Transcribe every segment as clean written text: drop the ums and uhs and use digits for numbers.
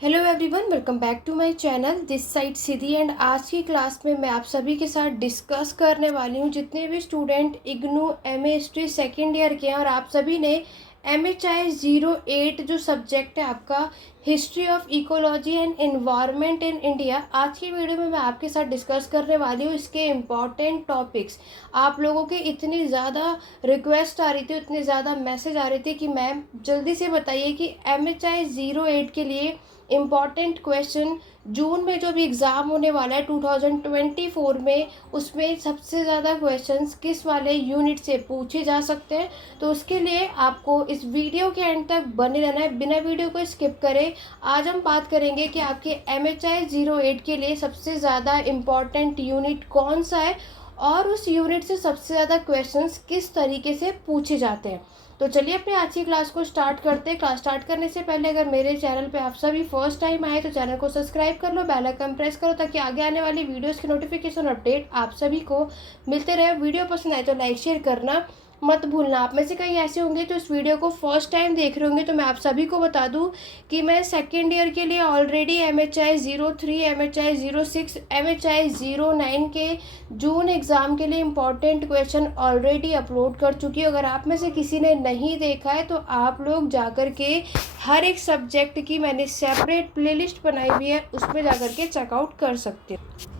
Hello everyone, welcome back to my channel. This side Siddhi and आज की class में मैं आप सभी के साथ डिस्कस करने वाली हूँ जितने भी student IGNOU MA history second year के हैं और आप सभी ने MHI 08 जो सब्जेक्ट है आपका history of ecology and environment in India. आज की वीडियो में मैं आपके साथ डिस्कस करने वाली हूँ इसके इम्पॉर्टेंट टॉपिक्स। आप लोगों के इतनी ज़्यादा रिक्वेस्ट आ रही थी, इतने ज़्यादा मैसेज आ रहे थे कि मैम जल्दी से बताइए कि MHI 08 के लिए इम्पॉर्टेंट क्वेश्चन जून में जो भी एग्ज़ाम होने वाला है 2024 में, उसमें सबसे ज़्यादा क्वेश्चंस किस वाले यूनिट से पूछे जा सकते हैं। तो उसके लिए आपको इस वीडियो के एंड तक बने रहना है, बिना वीडियो को स्किप करें। आज हम बात करेंगे कि आपके MHI 08 के लिए सबसे ज़्यादा इम्पॉर्टेंट यूनिट कौन सा है और उस यूनिट से सबसे ज़्यादा क्वेश्चंस किस तरीके से पूछे जाते हैं। तो चलिए अपने आज की क्लास को स्टार्ट करते हैं। क्लास स्टार्ट करने से पहले अगर मेरे चैनल पे आप सभी फर्स्ट टाइम आए तो चैनल को सब्सक्राइब कर लो, बेल आइकन प्रेस करो ताकि आगे आने वाली वीडियोस की नोटिफिकेशन अपडेट आप सभी को मिलते रहे। वीडियो पसंद आए तो लाइक शेयर करना मत भूलना। आप में से कई ऐसे होंगे जो इस वीडियो को फर्स्ट टाइम देख रहे होंगे, तो मैं आप सभी को बता दूं कि मैं सेकेंड ईयर के लिए ऑलरेडी MHI 03, MHI 06, MHI 09 के जून एग्ज़ाम के लिए इम्पॉर्टेंट क्वेश्चन ऑलरेडी अपलोड कर चुकी हूँ। अगर आप में से किसी ने नहीं देखा है तो आप लोग जाकर के हर एक सब्जेक्ट की मैंने सेपरेट प्लेलिस्ट बनाई हुई है, उसमें जाकर के चेकआउट कर सकते हो।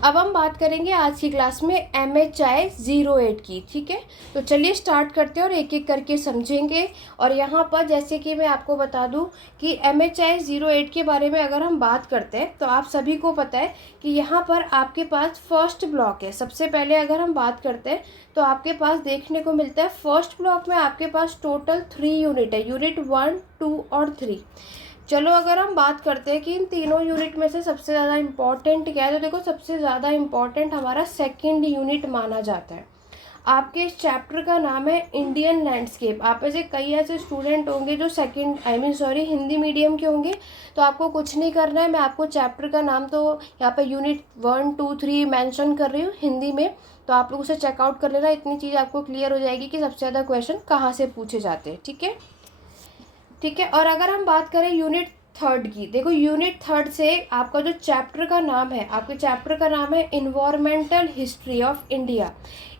अब हम बात करेंगे आज की क्लास में MHI 08 की, ठीक है। तो चलिए स्टार्ट करते हैं और एक एक करके समझेंगे। और यहाँ पर जैसे कि मैं आपको बता दूँ कि MHI 08 के बारे में अगर हम बात करते हैं तो आप सभी को पता है कि यहाँ पर आपके पास फर्स्ट ब्लॉक है। सबसे पहले अगर हम बात करते हैं तो आपके पास देखने को मिलता है फर्स्ट ब्लॉक में आपके पास टोटल 3 यूनिट है, यूनिट 1, 2 और 3। चलो अगर हम बात करते हैं कि इन तीनों यूनिट में से सबसे ज़्यादा इम्पॉर्टेंट क्या है, तो देखो सबसे ज़्यादा इम्पॉर्टेंट हमारा सेकंड यूनिट माना जाता है। आपके इस चैप्टर का नाम है इंडियन लैंडस्केप। आप में से कई ऐसे स्टूडेंट होंगे जो हिंदी मीडियम के होंगे, तो आपको कुछ नहीं करना है। मैं आपको चैप्टर का नाम तो यहाँ पे यूनिट 1, 2, 3 मेंशन कर रही हूँ हिंदी में, तो आप लोग उसे चेकआउट कर लेना। इतनी चीज़ आपको क्लियर हो जाएगी कि सबसे ज़्यादा क्वेश्चन कहाँ से पूछे जाते हैं, ठीक है। ठीक है, और अगर हम बात करें यूनिट थर्ड की, देखो यूनिट थर्ड से आपका जो चैप्टर का नाम है, आपके चैप्टर का नाम है इन्वायरमेंटल हिस्ट्री ऑफ इंडिया।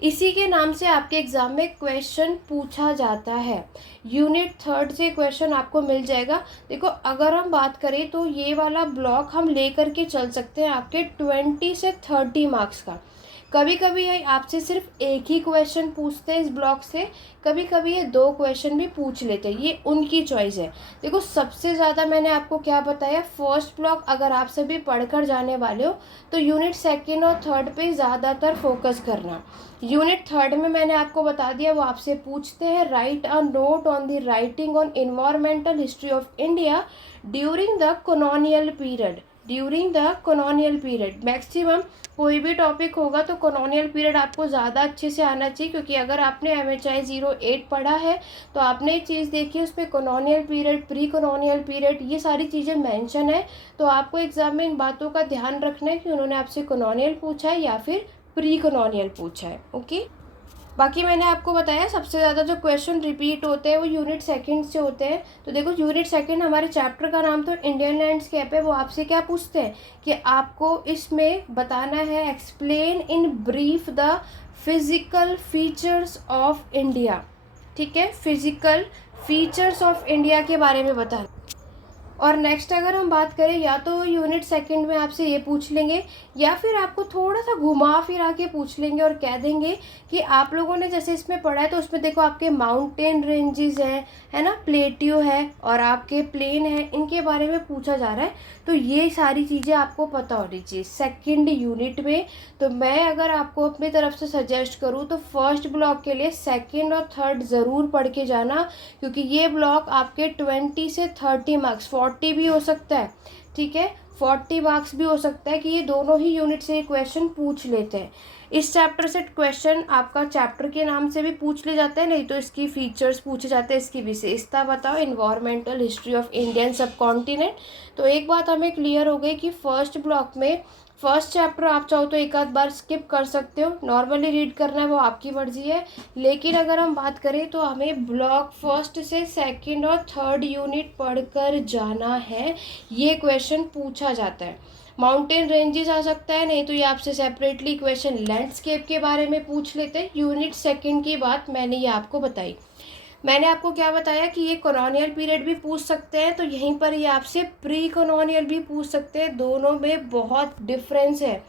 इसी के नाम से आपके एग्जाम में क्वेश्चन पूछा जाता है। यूनिट थर्ड से क्वेश्चन आपको मिल जाएगा। देखो अगर हम बात करें तो ये वाला ब्लॉक हम लेकर के चल सकते हैं आपके 20 से 30 मार्क्स का। कभी कभी ये आपसे सिर्फ एक ही क्वेश्चन पूछते हैं इस ब्लॉक से, कभी कभी ये 2 क्वेश्चन भी पूछ लेते हैं, ये उनकी चॉइस है। देखो सबसे ज़्यादा मैंने आपको क्या बताया, फर्स्ट ब्लॉक अगर आप सभी पढ़कर जाने वाले हो तो यूनिट सेकेंड और थर्ड पे ज़्यादातर फोकस करना। यूनिट थर्ड में मैंने आपको बता दिया, वो आपसे पूछते हैं right a note on the writing on environmental history of India during the colonial period. During the colonial period maximum कोई भी टॉपिक होगा तो कॉलोनियल पीरियड आपको ज़्यादा अच्छे से आना चाहिए, क्योंकि अगर आपने MHI 08 पढ़ा है तो आपने एक चीज़ देखी है उसमें colonial period, pre colonial period, ये सारी चीज़ें मेंशन है। तो आपको एग्जाम में इन बातों का ध्यान रखना है कि उन्होंने आपसे कॉलोनियल पूछा है या फिर प्री कॉलोनियल पूछा है, ओके। बाकी मैंने आपको बताया सबसे ज़्यादा जो क्वेश्चन रिपीट होते हैं वो यूनिट सेकंड से होते हैं। तो देखो यूनिट सेकंड हमारे चैप्टर का नाम तो इंडियन लैंडस्केप है। वो आपसे क्या पूछते हैं कि आपको इसमें बताना है explain in brief the physical features of India, ठीक है। फिजिकल फीचर्स ऑफ इंडिया के बारे में बताना। और नेक्स्ट अगर हम बात करें, या तो यूनिट सेकंड में आपसे ये पूछ लेंगे या फिर आपको थोड़ा सा घुमा फिरा के पूछ लेंगे और कह देंगे कि आप लोगों ने जैसे इसमें पढ़ा है तो उसमें देखो आपके माउंटेन रेंजेस हैं, है ना, प्लेट्यू है और आपके प्लेन है, इनके बारे में पूछा जा रहा है। तो ये सारी चीज़ें आपको पता होनी चाहिए सेकेंड यूनिट में। तो मैं अगर आपको अपनी तरफ से सजेस्ट करूँ तो फर्स्ट ब्लॉक के लिए सेकेंड और थर्ड ज़रूर पढ़ के जाना, क्योंकि ये ब्लॉक आपके 20 से 30 मार्क्स, 40 भी हो सकता है, ठीक है, 40 मार्क्स भी हो सकता है कि ये दोनों ही यूनिट से क्वेश्चन पूछ लेते हैं। इस चैप्टर से क्वेश्चन आपका चैप्टर के नाम से भी पूछ ले जाते हैं, नहीं तो इसकी फीचर्स पूछे जाते हैं, इसकी विशेषता बताओ, इन्वायरमेंटल हिस्ट्री ऑफ इंडियन सब कॉन्टिनेंट। तो एक बात हमें क्लियर हो गई कि फर्स्ट ब्लॉक में फर्स्ट चैप्टर आप चाहो तो एक आध बार स्किप कर सकते हो, नॉर्मली रीड करना है वो आपकी मर्जी है। लेकिन अगर हम बात करें तो हमें ब्लॉक फर्स्ट से सेकंड और थर्ड यूनिट पढ़कर जाना है, ये क्वेश्चन पूछा जाता है। माउंटेन रेंजेस आ सकता है, नहीं तो ये आपसे सेपरेटली क्वेश्चन लैंडस्केप के बारे में पूछ लेते हैं। यूनिट सेकंड की बात मैंने ये आपको बताई। मैंने आपको क्या बताया कि ये कॉलोनियल पीरियड भी पूछ सकते हैं, तो यहीं पर ये आपसे प्री कॉलोनियल भी पूछ सकते हैं। दोनों में बहुत डिफरेंस है।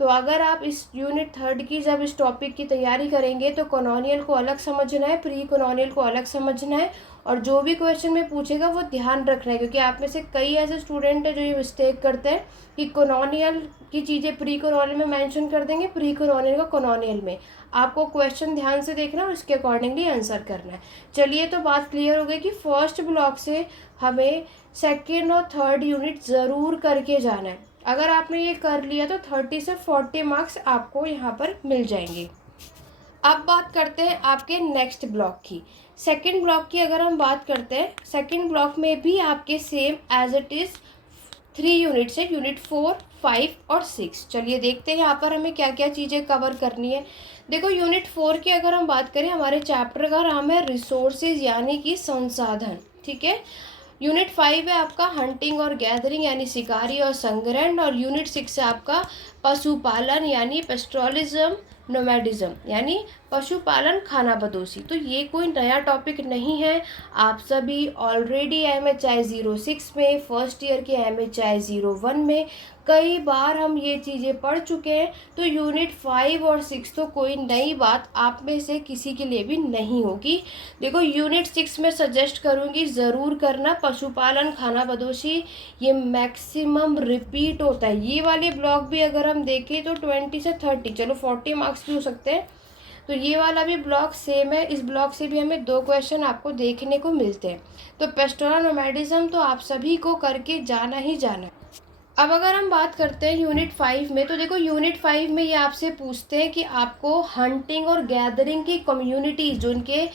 तो अगर आप इस यूनिट थर्ड की जब इस टॉपिक की तैयारी करेंगे तो कॉलोनियल को अलग समझना है, प्री कॉलोनियल को अलग समझना है, और जो भी क्वेश्चन में पूछेगा वो ध्यान रखना है। क्योंकि आप में से कई ऐसे स्टूडेंट हैं जो ये मिस्टेक करते हैं कि कॉलोनियल की चीज़ें प्री कॉलोनियल में मेंशन कर देंगे, प्री कॉलोनियल का कॉलोनियल में। आपको क्वेश्चन ध्यान से देखना और उसके अकॉर्डिंगली आंसर करना है। चलिए, तो बात क्लियर हो गई कि फर्स्ट ब्लॉक से हमें सेकेंड और थर्ड यूनिट ज़रूर करके जाना है। अगर आपने ये कर लिया तो 30 से 40 मार्क्स आपको यहाँ पर मिल जाएंगे। अब बात करते हैं आपके नेक्स्ट ब्लॉक की। सेकंड ब्लॉक की अगर हम बात करते हैं, सेकंड ब्लॉक में भी आपके same as it is 3 units है, यूनिट 4, 5 और 6। चलिए देखते हैं यहाँ पर हमें क्या क्या चीज़ें कवर करनी है। देखो, यूनिट 4 की अगर हम बात करें, हमारे चैप्टर का नाम है रिसोर्सेज यानी कि संसाधन, ठीक है। यूनिट 5 है आपका हंटिंग और गैदरिंग यानी शिकारी और संग्रहण, और यूनिट 6 है आपका पशुपालन यानी पेस्ट्रोलिज्म नोमैडिज्म यानी पशुपालन खानाबदोशी। तो ये कोई नया टॉपिक नहीं है, आप सभी ऑलरेडी MHI 06 में, फर्स्ट ईयर के MHI 01 में कई बार हम ये चीज़ें पढ़ चुके हैं। तो यूनिट 5 और 6 तो कोई नई बात आप में से किसी के लिए भी नहीं होगी। देखो, यूनिट 6 में सजेस्ट करूँगी ज़रूर करना पशुपालन खानाबदोशी, ये मैक्सिमम रिपीट होता है। ये वाले ब्लॉक भी अगर हम देखें तो 20 से 30, चलो 40 मार्क्स भी हो सकते हैं। तो ये वाला भी ब्लॉक सेम है, इस ब्लॉक से भी हमें 2 क्वेश्चन आपको देखने को मिलते हैं। तो पेस्टोरल नोमैडिज्म तो आप सभी को करके जाना ही जाना है। अब अगर हम बात करते हैं यूनिट 5 में, तो देखो यूनिट 5 में ये आपसे पूछते हैं कि आपको हंटिंग और गैदरिंग की कम्युनिटीज, जो उनके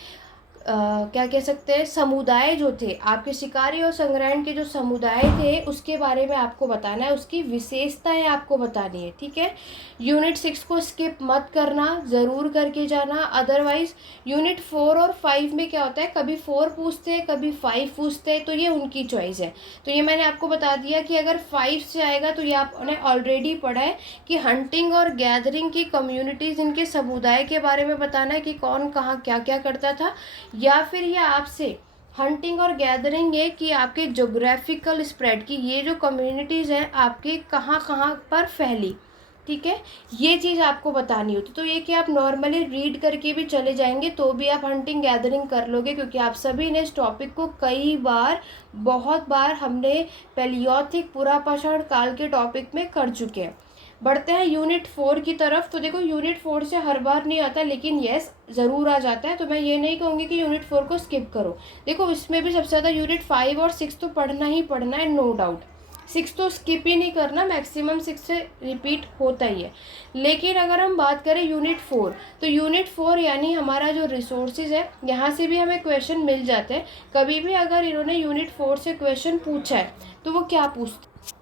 क्या कह सकते हैं समुदाय जो थे, आपके शिकारी और संग्रहण के जो समुदाय थे उसके बारे में आपको बताना है, उसकी विशेषताएं आपको बतानी है, ठीक है। यूनिट 6 को स्किप मत करना, ज़रूर करके जाना। अदरवाइज यूनिट 4 और 5 में क्या होता है, कभी 4 पूछते हैं कभी 5 पूछते हैं, तो ये उनकी चॉइस है। तो ये मैंने आपको बता दिया कि अगर 5 से आएगा तो ये आपने ऑलरेडी पढ़ा है कि हंटिंग और गैदरिंग की कम्युनिटीज़, इनके समुदाय के बारे में बताना है कि कौन कहाँ क्या क्या करता था। या फिर ये आपसे हंटिंग और गैदरिंग है कि आपके जोग्राफिकल स्प्रेड की ये जो कम्युनिटीज़ हैं आपके कहाँ कहाँ पर फैली, ठीक है, ये चीज़ आपको बतानी होती। तो ये कि आप नॉर्मली रीड करके भी चले जाएंगे तो भी आप हंटिंग गैदरिंग कर लोगे, क्योंकि आप सभी ने इस टॉपिक को कई बार, बहुत बार हमने पैलियोथिक पुरापाषाण काल के टॉपिक में कर चुके हैं। बढ़ते हैं यूनिट 4 की तरफ। तो देखो, यूनिट 4 से हर बार नहीं आता, लेकिन यस ज़रूर आ जाता है। तो मैं ये नहीं कहूँगी कि यूनिट 4 को स्किप करो। देखो, इसमें भी सबसे ज़्यादा यूनिट 5 और 6 तो पढ़ना ही पढ़ना है, नो डाउट। 6 तो स्किप ही नहीं करना, मैक्सिमम 6 से रिपीट होता ही है। लेकिन अगर हम बात करें यूनिट 4, तो यूनिट 4 यानी हमारा जो रिसोर्सेज है, यहाँ से भी हमें क्वेश्चन मिल जाते हैं। कभी भी अगर इन्होंने यूनिट 4 से क्वेश्चन पूछा है तो वो क्या पूछते,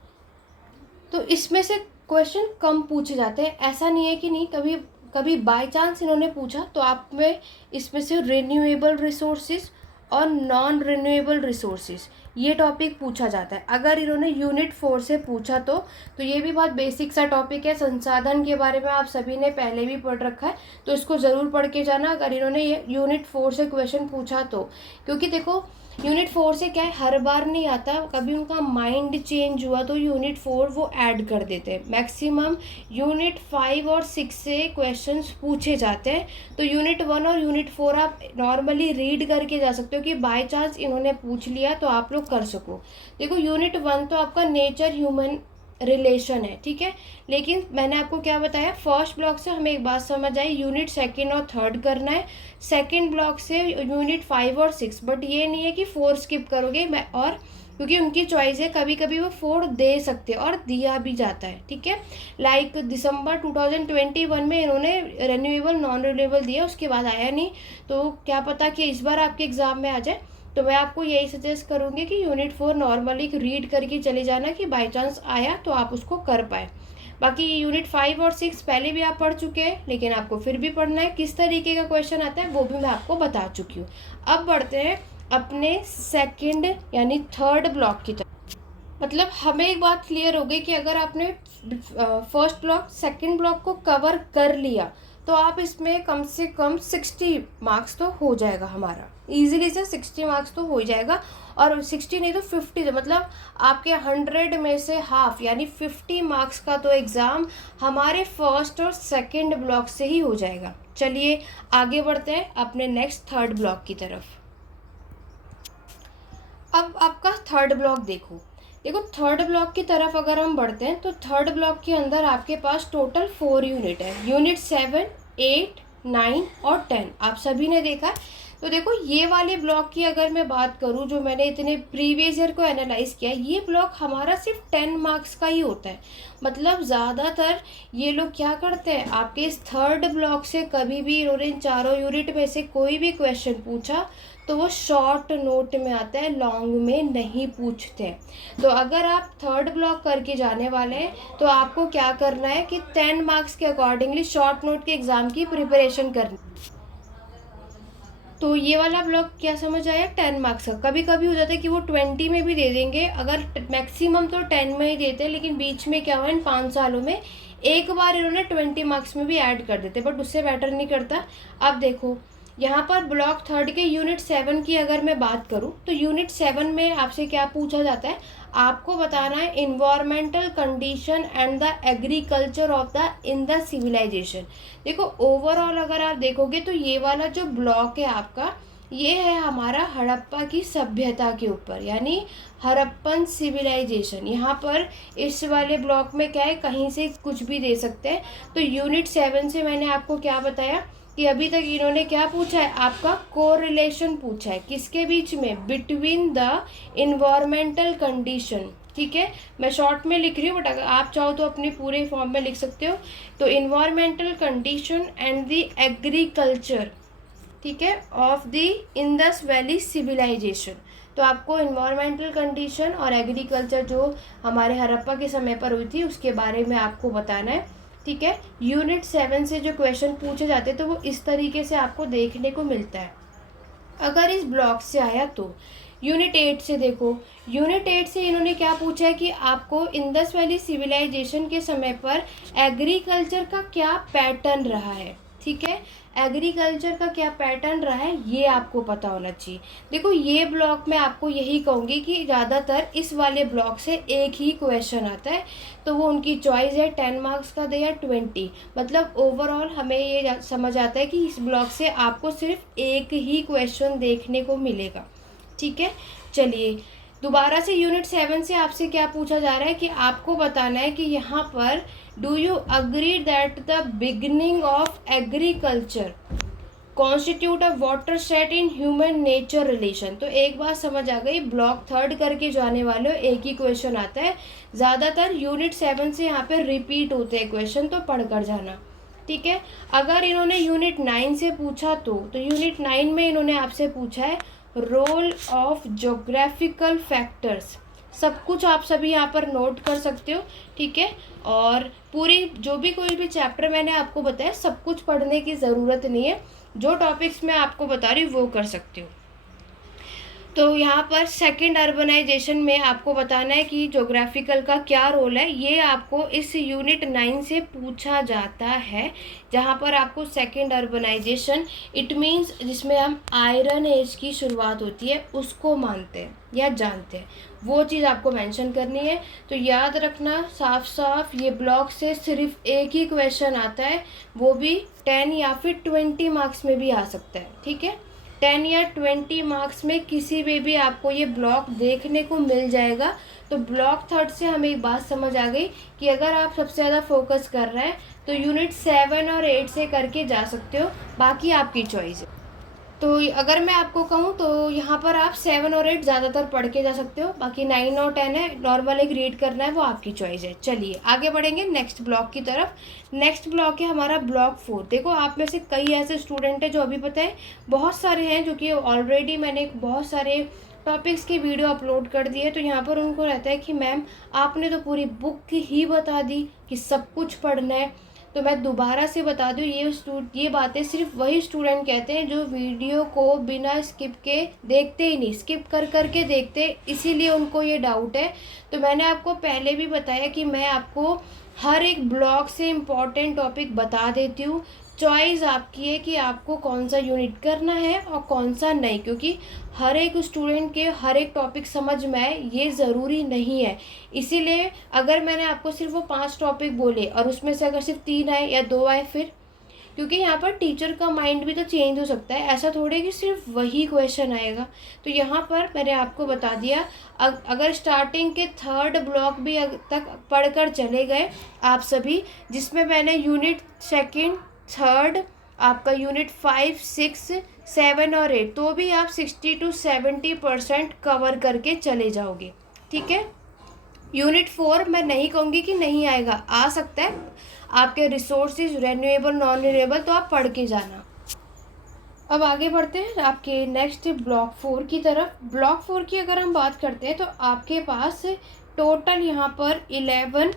तो इसमें से क्वेश्चन कम पूछे जाते हैं। ऐसा नहीं है कि नहीं, कभी कभी बाय चांस इन्होंने पूछा तो आप में इसमें से रिन्यूएबल रिसोर्सेज और नॉन रिन्यूएबल रिसोर्सेज ये टॉपिक पूछा जाता है। अगर इन्होंने यूनिट 4 से पूछा तो ये भी बहुत बेसिक सा टॉपिक है, संसाधन के बारे में आप सभी ने पहले भी पढ़ रखा है, तो इसको ज़रूर पढ़ के जाना अगर इन्होंने ये यूनिट 4 से क्वेश्चन पूछा तो। क्योंकि देखो, यूनिट 4 से क्या है, हर बार नहीं आता, कभी उनका माइंड चेंज हुआ तो यूनिट 4 वो ऐड कर देते हैं। मैक्सिमम यूनिट 5 और 6 से क्वेश्चंस पूछे जाते हैं। तो यूनिट 1 और यूनिट 4 आप नॉर्मली रीड करके जा सकते हो कि बाय चांस इन्होंने पूछ लिया तो आप लोग कर सको। देखो, यूनिट 1 तो आपका नेचर ह्यूमन रिलेशन है, ठीक है। लेकिन मैंने आपको क्या बताया, फर्स्ट ब्लॉक से हमें एक बात समझ आई, यूनिट 2 और 3 करना है, सेकंड ब्लॉक से यूनिट 5 और 6। बट ये नहीं है कि 4 स्किप करोगे, मैं और क्योंकि उनकी चॉइस है, कभी कभी वो 4 दे सकते हैं और दिया भी जाता है, ठीक है। लाइक दिसंबर 2021 में इन्होंने रिन्यूएबल नॉन रिन्यूएबल दिया, उसके बाद आया नहीं, तो क्या पता कि इस बार आपके एग्जाम में आ जाए। तो मैं आपको यही सजेस्ट करूँगी कि यूनिट 4 नॉर्मली रीड करके चले जाना कि बाय चांस आया तो आप उसको कर पाए। बाकी यूनिट 5 और 6 पहले भी आप पढ़ चुके हैं, लेकिन आपको फिर भी पढ़ना है। किस तरीके का क्वेश्चन आता है वो भी मैं आपको बता चुकी हूँ। अब बढ़ते हैं अपने सेकंड यानी थर्ड ब्लॉक की तरफ। मतलब हमें एक बात क्लियर हो गई कि अगर आपने फर्स्ट ब्लॉक सेकंड ब्लॉक को कवर कर लिया तो आप इसमें कम से कम 60 मार्क्स तो हो जाएगा हमारा, इजीली से 60 मार्क्स तो हो जाएगा। और 60 नहीं तो 50, मतलब आपके 100 में से हाफ यानी 50 मार्क्स का तो एग्ज़ाम हमारे फर्स्ट और सेकंड ब्लॉक से ही हो जाएगा। चलिए आगे बढ़ते हैं अपने नेक्स्ट थर्ड ब्लॉक की तरफ। अब आपका थर्ड ब्लॉक देखो थर्ड ब्लॉक की तरफ अगर हम बढ़ते हैं तो थर्ड ब्लॉक के अंदर आपके पास टोटल 4 यूनिट है। यूनिट 7, 8, 9 और 10 आप सभी ने देखा है। तो देखो ये वाले ब्लॉक की अगर मैं बात करूँ, जो मैंने इतने प्रीवियस ईयर को एनालाइज किया, ये ब्लॉक हमारा सिर्फ 10 मार्क्स का ही होता है। मतलब ज़्यादातर ये लोग क्या करते हैं, आपके इस थर्ड ब्लॉक से कभी भी इन्होंने इन चारों यूनिट में से कोई भी क्वेश्चन पूछा तो वो शॉर्ट नोट में आता है, लॉन्ग में नहीं पूछते। तो अगर आप थर्ड ब्लॉक करके जाने वाले हैं तो आपको क्या करना है कि 10 मार्क्स के अकॉर्डिंगली शॉर्ट नोट के एग्ज़ाम की प्रिपरेशन करनी। तो ये वाला ब्लॉक क्या समझ आया, 10 मार्क्स का। कभी कभी हो जाता है कि वो 20 में भी दे देंगे, अगर मैक्सिमम तो 10 में ही देते हैं, लेकिन बीच में क्या हुआ इन 5 सालों में एक बार इन्होंने 20 मार्क्स में भी ऐड कर देते, बट उससे बेटर नहीं करता। अब देखो यहाँ पर ब्लॉक थर्ड के यूनिट 7 की अगर मैं बात करूँ तो यूनिट 7 में आपसे क्या पूछा जाता है, आपको बताना है environmental condition and the agriculture of the in the civilisation. देखो ओवरऑल अगर आप देखोगे तो ये वाला जो ब्लॉक है आपका, ये है हमारा हड़प्पा की सभ्यता के ऊपर, यानी हड़प्पन सिविलाइजेशन। यहाँ पर इस वाले ब्लॉक में क्या है, कहीं से कुछ भी दे सकते हैं। तो यूनिट 7 से मैंने आपको क्या बताया कि अभी तक इन्होंने क्या पूछा है, आपका कोरिलेशन पूछा है, किसके बीच में, बिटवीन द इन्वायरमेंटल कंडीशन। ठीक है, मैं शॉर्ट में लिख रही हूँ, बट अगर आप चाहो तो अपने पूरे फॉर्म में लिख सकते हो। तो environmental condition and the agriculture, ठीक है, of the Indus valley civilisation. तो आपको इन्वायरमेंटल कंडीशन और एग्रीकल्चर जो हमारे हड़प्पा के समय पर हुई थी उसके बारे में आपको बताना है। ठीक है, यूनिट 7 से जो क्वेश्चन पूछे जाते हैं तो वो इस तरीके से आपको देखने को मिलता है। अगर इस ब्लॉक से आया तो यूनिट 8 से देखो, यूनिट 8 से इन्होंने क्या पूछा है कि आपको इंडस वैली सिविलाइजेशन के समय पर एग्रीकल्चर का क्या पैटर्न रहा है। ठीक है, एग्रीकल्चर का क्या पैटर्न रहा है ये आपको पता होना चाहिए। देखो ये ब्लॉक में आपको यही कहूँगी कि ज़्यादातर इस वाले ब्लॉक से एक ही क्वेश्चन आता है, तो वो उनकी चॉइस है 10 मार्क्स का दे या 20। मतलब ओवरऑल हमें ये समझ आता है कि इस ब्लॉक से आपको सिर्फ एक ही क्वेश्चन देखने को मिलेगा। ठीक है, चलिए दोबारा से यूनिट 7 से आपसे क्या पूछा जा रहा है कि आपको बताना है कि यहाँ पर do you agree that the beginning of agriculture constitute a water set in human nature relation. तो एक बात समझ आ गई, ब्लॉक थर्ड करके जाने वाले एक ही क्वेश्चन आता है, ज़्यादातर यूनिट 7 से यहाँ पे रिपीट होते हैं क्वेश्चन, तो पढ़ कर जाना। ठीक है, अगर इन्होंने यूनिट 9 से पूछा तो यूनिट 9 में इन्होंने आपसे पूछा है रोल ऑफ जोग्राफिकल फैक्टर्स। सब कुछ आप सभी यहाँ पर नोट कर सकते हो। ठीक है, और पूरी जो भी कोई भी चैप्टर मैंने आपको बताया सब कुछ पढ़ने की ज़रूरत नहीं है, जो टॉपिक्स मैं आपको बता रही हूँ वो कर सकते हो। तो यहाँ पर सेकंड अर्बनाइजेशन में आपको बताना है कि ज्योग्राफिकल का क्या रोल है, ये आपको इस यूनिट 9 से पूछा जाता है, जहाँ पर आपको सेकंड अर्बनाइजेशन इट मीन्स जिसमें हम आयरन एज की शुरुआत होती है उसको मानते हैं या जानते हैं, वो चीज़ आपको मेंशन करनी है। तो याद रखना साफ साफ, ये ब्लॉक से सिर्फ एक ही क्वेश्चन आता है, वो भी 10 या फिर 20 मार्क्स में भी आ सकता है। ठीक है, 10 या 20 मार्क्स में किसी में भी आपको ये ब्लॉक देखने को मिल जाएगा। तो ब्लॉक थर्ड से हमें एक बात समझ आ गई कि अगर आप सबसे ज़्यादा फोकस कर रहे हैं तो यूनिट 7 और 8 से करके जा सकते हो, बाकी आपकी चॉइस है। तो अगर मैं आपको कहूँ तो यहाँ पर आप 7 और 8 ज़्यादातर पढ़ के जा सकते हो, बाकी 9 और 10 है नॉर्मल एक रीड करना है, वो आपकी चॉइस है। चलिए आगे बढ़ेंगे नेक्स्ट ब्लॉक की तरफ। नेक्स्ट ब्लॉक है हमारा ब्लॉक 4। देखो आप में से कई ऐसे स्टूडेंट हैं जो अभी पता है बहुत सारे हैं जो कि ऑलरेडी मैंने बहुत सारे टॉपिक्स की वीडियो अपलोड कर दी है, तो यहाँ पर उनको रहता है कि मैम आपने तो पूरी बुक ही बता दी कि सब कुछ पढ़ना है। तो मैं दोबारा से बता दूँ, ये बातें सिर्फ वही स्टूडेंट कहते हैं जो वीडियो को बिना स्किप के देखते ही नहीं, स्किप कर कर के देखते, इसीलिए उनको ये डाउट है। तो मैंने आपको पहले भी बताया कि मैं आपको हर एक ब्लॉक से इम्पॉर्टेंट टॉपिक बता देती हूँ। चॉइस आपकी है कि आपको कौन सा यूनिट करना है और कौन सा नहीं, क्योंकि हर एक स्टूडेंट के हर एक टॉपिक समझ में आए ये ज़रूरी नहीं है। इसीलिए अगर मैंने आपको सिर्फ वो 5 टॉपिक बोले और उसमें से अगर सिर्फ 3 आए या 2 आए, फिर क्योंकि यहाँ पर टीचर का माइंड भी तो चेंज हो सकता है, ऐसा थोड़े कि सिर्फ वही क्वेश्चन आएगा। तो यहाँ पर मैंने आपको बता दिया, अगर स्टार्टिंग के 3rd ब्लॉक भी तक पढ़कर चले गए आप सभी, जिसमें मैंने यूनिट 2nd 3rd आपका यूनिट 5 6 7 और 8, तो भी आप 60 to 70% कवर करके चले जाओगे। ठीक है। यूनिट 4 मैं नहीं कहूँगी कि नहीं आएगा, आ सकता है, आपके रिसोर्सेज रिन्यूएबल नॉन रिन्यूएबल, तो आप पढ़ के जाना। अब आगे बढ़ते हैं आपके नेक्स्ट ब्लॉक 4 की तरफ। ब्लॉक 4 की अगर हम बात करते हैं तो आपके पास टोटल यहाँ पर 11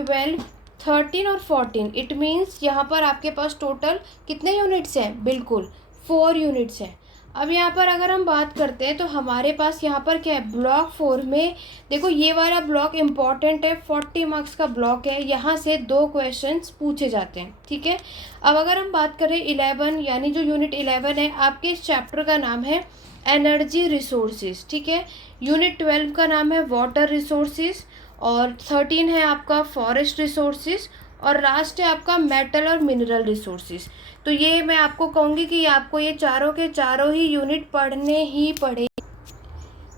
12 13 और 14, इट मीन्स यहाँ पर आपके पास टोटल कितने यूनिट्स हैं? बिल्कुल 4 यूनिट्स हैं। अब यहाँ पर अगर हम बात करते हैं तो हमारे पास यहाँ पर क्या है, ब्लॉक 4 में देखो ये वाला ब्लॉक इम्पॉर्टेंट है, 40 मार्क्स का ब्लॉक है, यहाँ से 2 क्वेश्चंस पूछे जाते हैं। ठीक है। अब अगर हम बात करें 11 यानी जो यूनिट 11 है, आपके इस चैप्टर का नाम है एनर्जी रिसोर्सेज। ठीक है। यूनिट 12 का नाम है वाटर रिसोर्सेज, और 13 है आपका फॉरेस्ट रिसोर्सेज, और लास्ट है आपका मेटल और मिनरल रिसोर्सेज। तो ये मैं आपको कहूँगी कि आपको ये चारों के चारों ही यूनिट पढ़ने ही पड़ेंगे।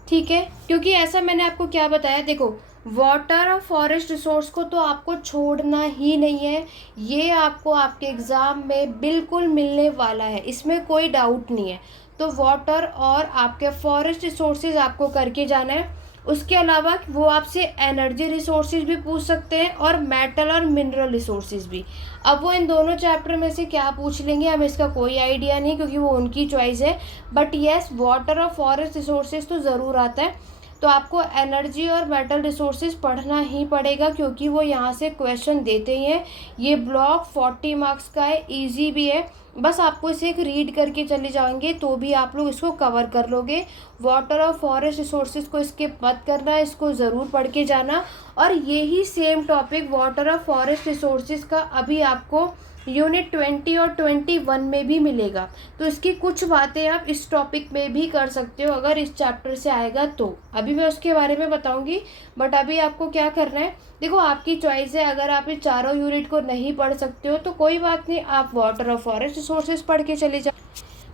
ठीक है। क्योंकि ऐसा मैंने आपको क्या बताया, देखो वाटर और फॉरेस्ट रिसोर्स को तो आपको छोड़ना ही नहीं है, ये आपको आपके एग्ज़ाम में बिल्कुल मिलने वाला है, इसमें कोई डाउट नहीं है। तो वाटर और आपके फॉरेस्ट रिसोर्सेज आपको करके जाना है। उसके अलावा वो आपसे एनर्जी रिसोर्सेज भी पूछ सकते हैं और मेटल और मिनरल रिसोर्सेज भी। अब वो इन दोनों चैप्टर में से क्या पूछ लेंगे हमें इसका कोई आइडिया नहीं, क्योंकि वो उनकी चॉइस है। बट येस, वाटर और फॉरेस्ट रिसोर्सेज तो ज़रूर आता है। तो आपको एनर्जी और मेटल रिसोर्सेज पढ़ना ही पड़ेगा, क्योंकि वो यहाँ से क्वेश्चन देते ही हैं। ये ब्लॉक 40 मार्क्स का है, ईजी भी है, बस आपको इसे एक रीड करके चले जाएंगे तो भी आप लोग इसको कवर कर लोगे। वाटर और फॉरेस्ट रिसोर्सेज को स्किप मत करना, इसको ज़रूर पढ़ के जाना। और यही सेम टॉपिक वाटर और फॉरेस्ट रिसोर्सेज का अभी आपको यूनिट 20 और 21 में भी मिलेगा। तो इसकी कुछ बातें आप इस टॉपिक में भी कर सकते हो अगर इस चैप्टर से आएगा तो। अभी मैं उसके बारे में बताऊंगी, बट अभी आपको क्या करना है, देखो आपकी चॉइस है। अगर आप इस चारों यूनिट को नहीं पढ़ सकते हो तो कोई बात नहीं, आप वाटर और फॉरेस्ट रिसोर्सेज पढ़ के चले जाओ।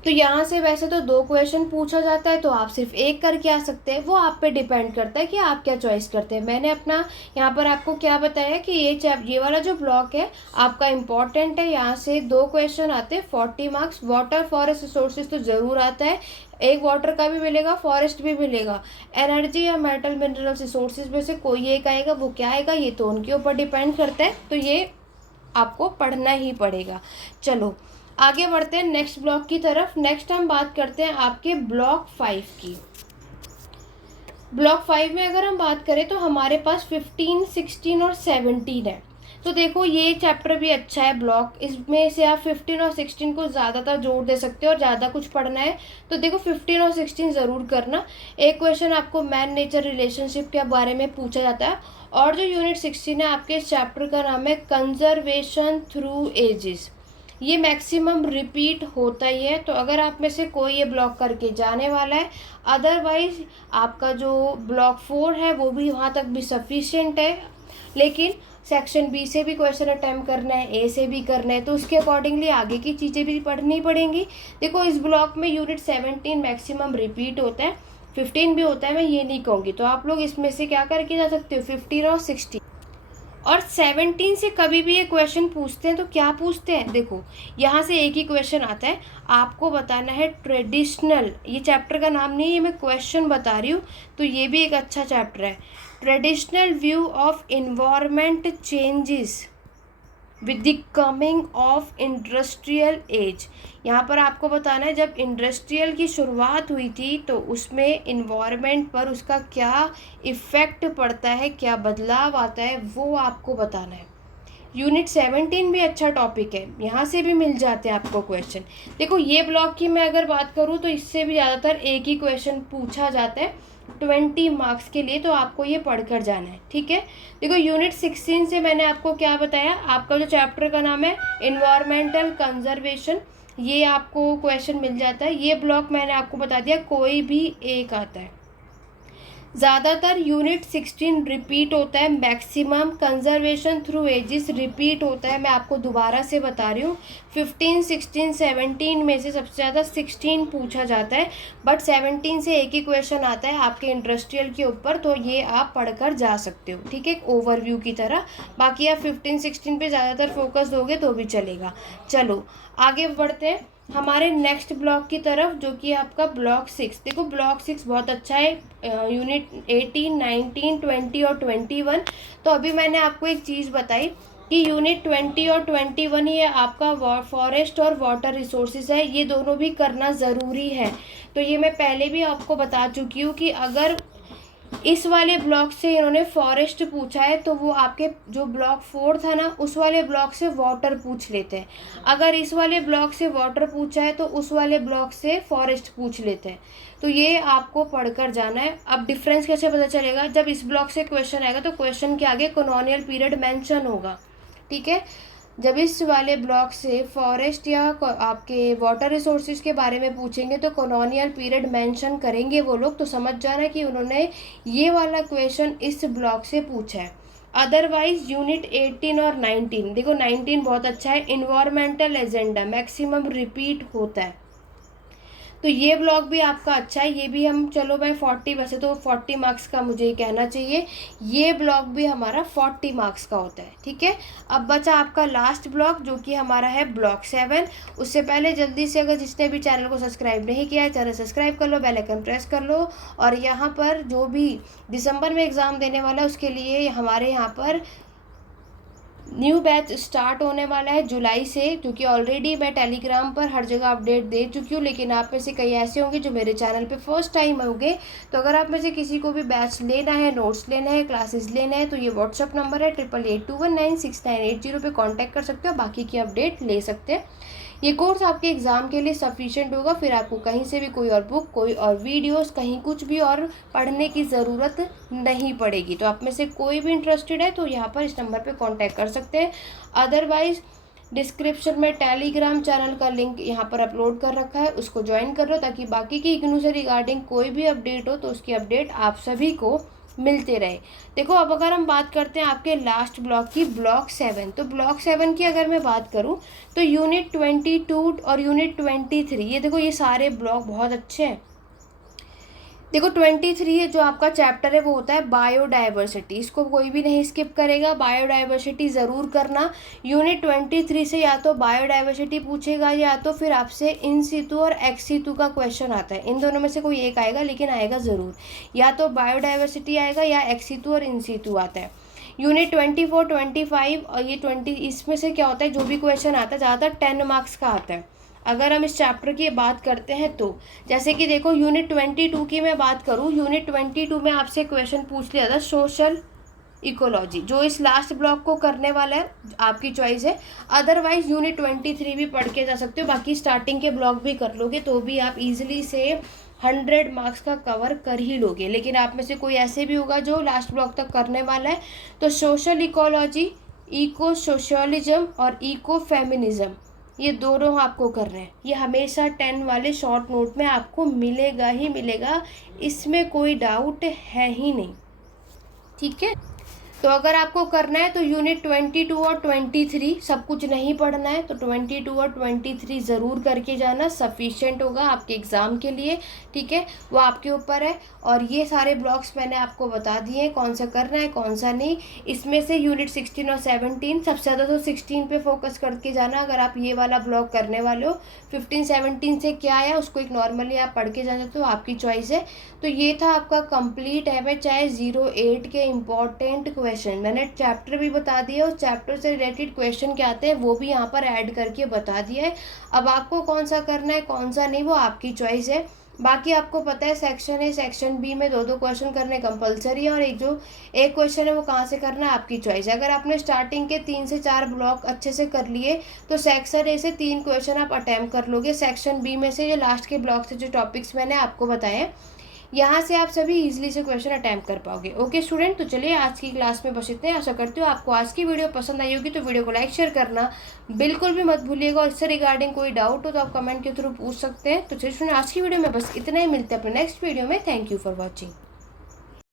तो यहाँ से वैसे तो 2 क्वेश्चन पूछा जाता है, तो आप सिर्फ एक करके आ सकते हैं, वो आप पे डिपेंड करता है कि आप क्या चॉइस करते हैं। मैंने अपना यहाँ पर आपको क्या बताया कि ये वाला जो ब्लॉक है आपका इम्पॉर्टेंट है, यहाँ से 2 क्वेश्चन आते हैं 40 मार्क्स। वाटर फॉरेस्ट रिसोर्सेज तो ज़रूर आता है, एक वाटर का भी मिलेगा, फॉरेस्ट भी मिलेगा। एनर्जी या मेटल मिनरल रिसोर्सेज में से कोई एक आएगा, वो क्या आएगा ये तो उनके ऊपर डिपेंड करता है, तो ये आपको पढ़ना ही पड़ेगा। चलो आगे बढ़ते हैं नेक्स्ट ब्लॉक की तरफ। नेक्स्ट हम बात करते हैं आपके ब्लॉक 5 की। ब्लॉक 5 में अगर हम बात करें तो हमारे पास 15 16 और 17 है। तो देखो ये चैप्टर भी अच्छा है ब्लॉक, इसमें से आप 15 और 16 को ज़्यादातर जोर दे सकते हो और ज़्यादा कुछ पढ़ना है तो देखो 15 और 16 ज़रूर करना। एक क्वेश्चन आपको मैन नेचर रिलेशनशिप के बारे में पूछा जाता है, और जो यूनिट 16 है आपके इस चैप्टर का नाम है कंजर्वेशन थ्रू एजेस। ये मैक्सिमम रिपीट होता ही है, तो अगर आप में से कोई ये ब्लॉक करके जाने वाला है, अदरवाइज आपका जो ब्लॉक 4 है वो भी वहाँ तक भी सफिशिएंट है। लेकिन सेक्शन बी से भी क्वेश्चन अटैम्प्ट करना है, ए से भी करना है, तो उसके अकॉर्डिंगली आगे की चीज़ें भी पढ़नी पड़ेंगी। देखो इस ब्लॉक में यूनिट 17 मैक्सिमम रिपीट होता है, 15 भी होता है, मैं ये नहीं कहूँगी। तो आप लोग इसमें से क्या करके जा सकते हो, 15 और 16 और 17 से कभी भी ये क्वेश्चन पूछते हैं तो क्या पूछते हैं, देखो यहाँ से एक ही क्वेश्चन आता है, आपको बताना है ट्रेडिशनल, ये चैप्टर का नाम नहीं है, ये मैं क्वेश्चन बता रही हूँ, तो ये भी एक अच्छा चैप्टर है। Traditional view of environment changes with the coming of industrial as. यहाँ पर आपको बताना है जब इंडस्ट्रियल की शुरुआत हुई थी तो उसमें इन्वायरमेंट पर उसका क्या इफ़ेक्ट पड़ता है, क्या बदलाव आता है, वो आपको बताना है। यूनिट 17 भी अच्छा टॉपिक है, यहाँ से भी मिल जाते हैं आपको क्वेश्चन। देखो ये ब्लॉक की मैं अगर बात करूँ तो इससे भी ज़्यादातर एक ही क्वेश्चन पूछा जाता है 20 मार्क्स के लिए, तो आपको ये पढ़कर जाना है, ठीक है। देखो यूनिट 16 से मैंने आपको क्या बताया, आपका जो चैप्टर का नाम है इन्वायरमेंटल कंजर्वेशन, ये आपको क्वेश्चन मिल जाता है। ये ब्लॉक मैंने आपको बता दिया कोई भी एक आता है। ज़्यादातर यूनिट 16 रिपीट होता है, maximum conservation through ages repeat होता है। मैं आपको दोबारा से बता रही हूँ 15, 16, 17 में से सबसे ज़्यादा 16 पूछा जाता है, बट 17 से एक ही क्वेश्चन आता है आपके इंडस्ट्रियल के ऊपर, तो ये आप पढ़कर जा सकते हो, ठीक है, एक ओवरव्यू की तरह। बाकी आप 15, 16 पे ज़्यादातर फोकस दोगे तो भी चलेगा। चलो आगे बढ़ते हैं हमारे नेक्स्ट ब्लॉक की तरफ, जो कि आपका ब्लॉक 6। देखो ब्लॉक 6 बहुत अच्छा है, यूनिट 18, 19, 20 और 21। तो अभी मैंने आपको एक चीज़ बताई कि यूनिट 20 और 21 ये आपका फॉरेस्ट और वाटर रिसोर्सेज है, ये दोनों भी करना ज़रूरी है। तो ये मैं पहले भी आपको बता चुकी हूँ कि अगर इस वाले ब्लॉक से इन्होंने फॉरेस्ट पूछा है तो वो आपके जो ब्लॉक 4 था ना उस वाले ब्लॉक से वाटर पूछ लेते हैं। अगर इस वाले ब्लॉक से वाटर पूछा है तो उस वाले ब्लॉक से फॉरेस्ट पूछ लेते हैं। तो ये आपको पढ़कर जाना है। अब डिफरेंस कैसे पता चलेगा, जब इस ब्लॉक से क्वेश्चन आएगा तो क्वेश्चन के आगे कॉलोनियल पीरियड मेंशन होगा, ठीक है। जब इस वाले ब्लॉक से फॉरेस्ट या आपके वाटर रिसोर्सेज के बारे में पूछेंगे तो कॉलोनियल पीरियड मेंशन करेंगे वो लोग, तो समझ जाना कि उन्होंने ये वाला क्वेश्चन इस ब्लॉक से पूछा है। अदरवाइज यूनिट 18 और 19, देखो 19 बहुत अच्छा है, इन्वायरमेंटल एजेंडा मैक्सिमम रिपीट होता है, तो ये ब्लॉग भी आपका अच्छा है। ये भी हम चलो मैं 40, वैसे तो 40 मार्क्स का मुझे कहना चाहिए, ये ब्लॉग भी हमारा 40 मार्क्स का होता है, ठीक है। अब बचा आपका लास्ट ब्लॉग जो कि हमारा है ब्लॉक 7। उससे पहले जल्दी से अगर जिसने भी चैनल को सब्सक्राइब नहीं किया है चैनल सब्सक्राइब कर लो, बेल आइकन प्रेस कर लो। और यहाँ पर जो भी दिसंबर में एग्ज़ाम देने वाला है उसके लिए हमारे यहाँ पर न्यू बैच स्टार्ट होने वाला है जुलाई से, क्योंकि ऑलरेडी मैं टेलीग्राम पर हर जगह अपडेट दे चुकी हूँ, लेकिन आप में से कई ऐसे होंगे जो मेरे चैनल पे फर्स्ट टाइम होंगे। तो अगर आप में से किसी को भी बैच लेना है, नोट्स लेना है, क्लासेस लेना है, तो ये व्हाट्सअप नंबर है 8882196980 पे कांटेक्ट कर सकते हो, बाकी की अपडेट ले सकते हैं। ये कोर्स आपके एग्ज़ाम के लिए सफिशिएंट होगा, फिर आपको कहीं से भी कोई और बुक, कोई और वीडियोस, कहीं कुछ भी और पढ़ने की ज़रूरत नहीं पड़ेगी। तो आप में से कोई भी इंटरेस्टेड है तो यहाँ पर इस नंबर पे कांटेक्ट कर सकते हैं। अदरवाइज़ डिस्क्रिप्शन में टेलीग्राम चैनल का लिंक यहाँ पर अपलोड कर रखा है, उसको ज्वाइन कर लो ताकि बाकी की इग्नू से रिगार्डिंग कोई भी अपडेट हो तो उसकी अपडेट आप सभी को मिलते रहे। देखो अब अगर हम बात करते हैं आपके लास्ट ब्लॉक की, ब्लॉक 7, तो ब्लॉक 7 की अगर मैं बात करूं तो यूनिट 22 और यूनिट 23, ये देखो ये सारे ब्लॉक बहुत अच्छे हैं। देखो 23 जो आपका चैप्टर है वो होता है बायोडाइवर्सिटी, इसको कोई भी नहीं स्किप करेगा, बायोडाइवर्सिटी ज़रूर करना। यूनिट 23 से या तो बायोडाइवर्सिटी पूछेगा या तो फिर आपसे इन सितु और एक्स सितु का क्वेश्चन आता है, इन दोनों में से कोई एक आएगा, लेकिन आएगा ज़रूर, या तो बायोडाइवर्सिटी आएगा या एक्स सितु और इन सितु आता है। यूनिट 24, 25 और ये 20, इसमें से क्या होता है, जो भी क्वेश्चन आता है ज़्यादातर 10 मार्क्स का आता है। अगर हम इस चैप्टर की बात करते हैं तो जैसे कि देखो यूनिट 22 की मैं बात करूँ, यूनिट 22 में आपसे क्वेश्चन पूछ लिया था सोशल इकोलॉजी, जो इस लास्ट ब्लॉक को करने वाला है, आपकी चॉइस है। अदरवाइज यूनिट 23 भी पढ़ के जा सकते हो, बाकी स्टार्टिंग के ब्लॉक भी कर लोगे तो भी आप इजीली से 100 मार्क्स का कवर कर ही लोगे। लेकिन आप में से कोई ऐसे भी होगा जो लास्ट ब्लॉक तक करने वाला है, तो सोशल इकोलॉजी, इको सोशलिज्म और इको फेमिनिज्म, ये दोनों आपको करने हैं। ये हमेशा 10 वाले शॉर्ट नोट में आपको मिलेगा ही मिलेगा, इसमें कोई डाउट है ही नहीं, ठीक है। तो अगर आपको करना है तो यूनिट 22 और 23 सब कुछ नहीं पढ़ना है, तो 22 और 23 ज़रूर करके जाना, सफिशिएंट होगा आपके एग्ज़ाम के लिए, ठीक है, वो आपके ऊपर है। और ये सारे ब्लॉक्स मैंने आपको बता दिए कौन सा करना है कौन सा नहीं। इसमें से यूनिट 16 और 17 सबसे ज़्यादा तो 16 पे फोकस करके जाना अगर आप ये वाला ब्लॉक करने वाले हो। 15, 17 से क्या आया उसको एक नॉर्मली आप पढ़ के जा सकते हो, आपकी चॉइस है। तो ये था आपका कंप्लीट है, चाहे 08 के इम्पॉर्टेंट क्वेश्चन, मैंने चैप्टर भी बता दिया, उस चैप्टर से रिलेटेड क्वेश्चन क्या आते हैं वो भी यहाँ पर ऐड करके बता दिया है। अब आपको कौन सा करना है कौन सा नहीं वो आपकी चॉइस है। बाकी आपको पता है सेक्शन ए सेक्शन बी में 2-2 क्वेश्चन करने कंपलसरी है, और एक क्वेश्चन है वो कहाँ से करना है आपकी चॉइस है। अगर आपने स्टार्टिंग के 3 से 4 ब्लॉक अच्छे से कर लिए तो सेक्शन ए से 3 क्वेश्चन आप अटैम्प्ट कर लोगे, सेक्शन बी में से जो लास्ट के ब्लॉक से जो टॉपिक्स मैंने आपको बताए हैं यहाँ से आप सभी इजीली से क्वेश्चन अटैम्प्ट कर पाओगे। ओके स्टूडेंट, तो चलिए आज की क्लास में बस इतने। आशा करती हूँ आपको आज की वीडियो पसंद आई होगी, तो वीडियो को लाइक शेयर करना बिल्कुल भी मत भूलिएगा, और इससे रिगार्डिंग कोई डाउट हो तो आप कमेंट के थ्रू पूछ सकते हैं। तो चलिए स्टूडेंट आज की वीडियो में बस इतना ही, मिलते हैं अपने नेक्स्ट वीडियो में। Thank you for watching.